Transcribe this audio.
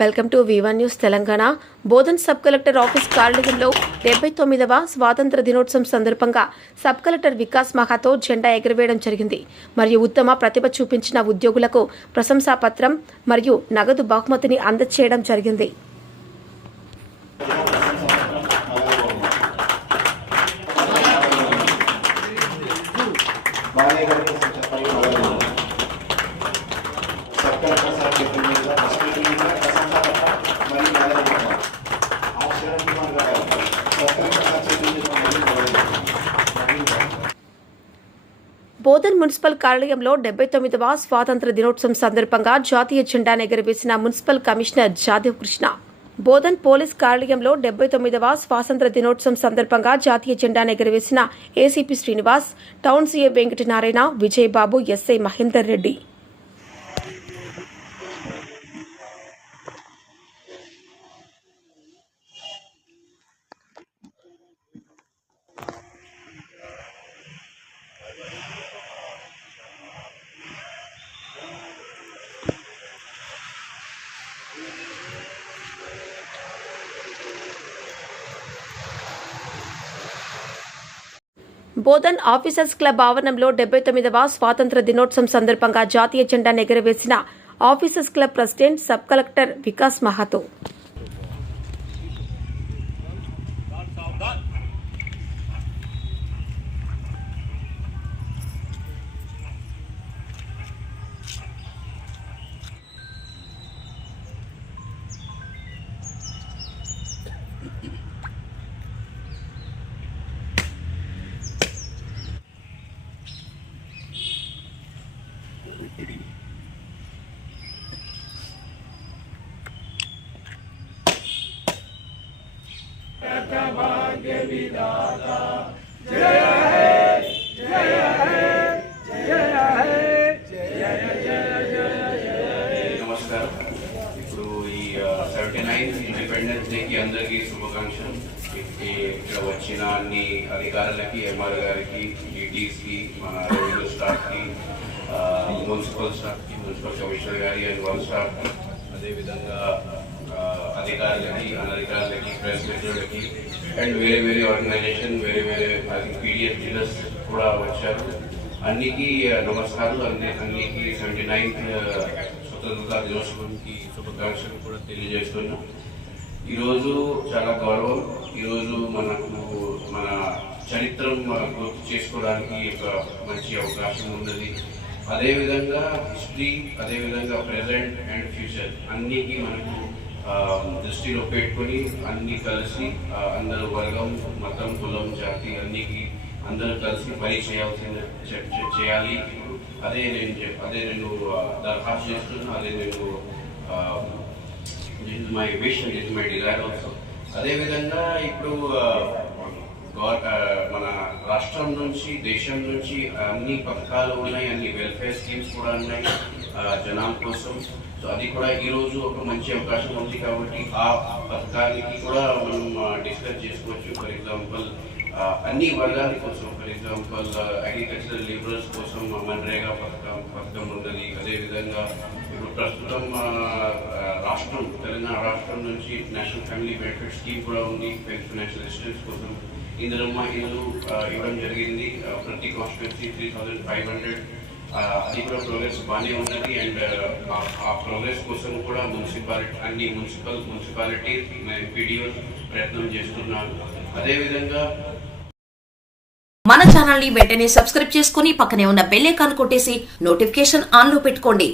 Welcome to Vivan news Telangana. Bodhan sub collector office కార్యాలయంలో డెబ్బై తొమ్మిదవ స్వాతంత్ర దినోత్సవం సందర్భంగా సబ్ కలెక్టర్ వికాస్ మహాతో జెండా ఎగరవేయడం జరిగింది. మరియు ఉత్తమ ప్రతిభ చూపించిన ఉద్యోగులకు ప్రశంసాపత్రం మరియు నగదు బహుమతిని అందజేయడం జరిగింది. బోధన్ మున్సిపల్ కార్యాలయంలో డెబ్బై తొమ్మిదవ స్వాతంత్ర దినోత్సవం సందర్భంగా జాతీయ జెండాను ఎగురవేసిన municipal commissioner Jadhav Krishna Bodhan police కార్యాలయంలో డెబ్బై తొమ్మిదవ స్వాతంత్ర దినోత్సవం సందర్భంగా జాతీయ జెండాను ఎగురవేసిన ACP Srinivas town CA Venkatanarayana Vijayababu SI Mahender Reddy. Bodhan officers club ఆవరణంలో డెబ్బై తొమ్మిదవ స్వాతంత్ర దినోత్సవం సందర్భంగా జాతీయ జెండాను ఎగురవేసిన officers club president sub collector Vikas Mahato. भाग्य विदाता जय ఇండిపెండెన్స్ డేకి అందరికీ శుభాకాంక్షలు. ఇక్కడ వచ్చిన అన్ని అధికారులకి ఎంఆర్ గారికి ఈటీస్కి మన రెవెన్యూ స్టాఫ్కి మున్సిపల్ స్టాఫ్కి మున్సిపల్ కమిషనర్ గారి అండ్ వన్ స్టాఫ్కి అదేవిధంగా అధికారులకి అనధికారులకి ప్రెస్ మిత్రులకి అండ్ వేరే వేరే ఆర్గనైజేషన్ వేరే వేరే పీడిఎఫ్ డీలర్స్ కూడా వచ్చారు. అన్నికి నమస్కారాలు. అన్ని అన్నికి సెవెంటీ నైన్త్ స్వతంత్రతా దినోత్సవంకి శుభాకాంక్షలు కూడా తెలియజేస్తున్నాం. ఈరోజు చాలా గౌరవం. ఈరోజు మనకు మన చరిత్ర గుర్తు చేసుకోవడానికి ఒక మంచి అవకాశం ఉన్నది. అదేవిధంగా హిస్టరీ అదేవిధంగా ప్రజెంట్ అండ్ ఫ్యూచర్ అన్నికి మనకు దృష్టిలో పెట్టుకొని అన్ని కలిసి అందరు అందరూ వర్గం మతం కులం జాతి అన్నికి అందరూ కలిసి పని చేయాల్సిన చేయాలి. అదే నేను చెప్- అదే నేను దరఖాస్తు చేస్తున్నాను. అదే నేను this my wish this my desire also అదేవిధంగా ఇప్పుడు మన రాష్ట్రం నుంచి దేశం నుంచి అన్ని పథకాలు ఉన్నాయి అన్ని వెల్ఫేర్ స్కీమ్స్ కూడా ఉన్నాయి జనాల కోసం. సో అది కూడా ఈ రోజు ఒక మంచి అవకాశం ఉంది కాబట్టి ఆ పథకానికి కూడా మనం డిస్కస్ చేసుకోవచ్చు. ఫర్ ఎగ్జాంపుల్ అన్ని వర్గాల కోసం ఫర్ ఎగ్జాంపుల్ అగ్రికల్చరల్ లేబరర్స్ కోసం మన్రేగా పథకం పథకం ఉన్నది. అదేవిధంగా ఇప్పుడు ప్రస్తుతం రాష్ట్రం తెలంగాణ రాష్ట్రం నుంచి నేషనల్ ఫ్యామిలీ బెనిఫిట్ స్కీమ్ కూడా ఉంది. ఫైనాన్షియల్ అసిస్టెన్స్ కోసం ఇందులో ఇల్లు ఇవ్వడం జరిగింది. ప్రతి constituency three thousand five hundred అది కూడా ప్రోగ్రెస్ బాగానే ఉన్నది అండ్ ఆ ప్రోగ్రెస్ కోసం కూడా మున్సిపాలిటీ అన్ని మున్సిపల్ మున్సిపాలిటీ ఎంపీడీఓ ప్రయత్నం చేస్తున్నారు. అదేవిధంగా మన ఛానల్ని వెంటనే సబ్స్క్రైబ్ చేసుకుని పక్కనే ఉన్న బెల్ ఐకాన్ కొట్టేసి నోటిఫికేషన్ ఆన్లో పెట్టుకోండి.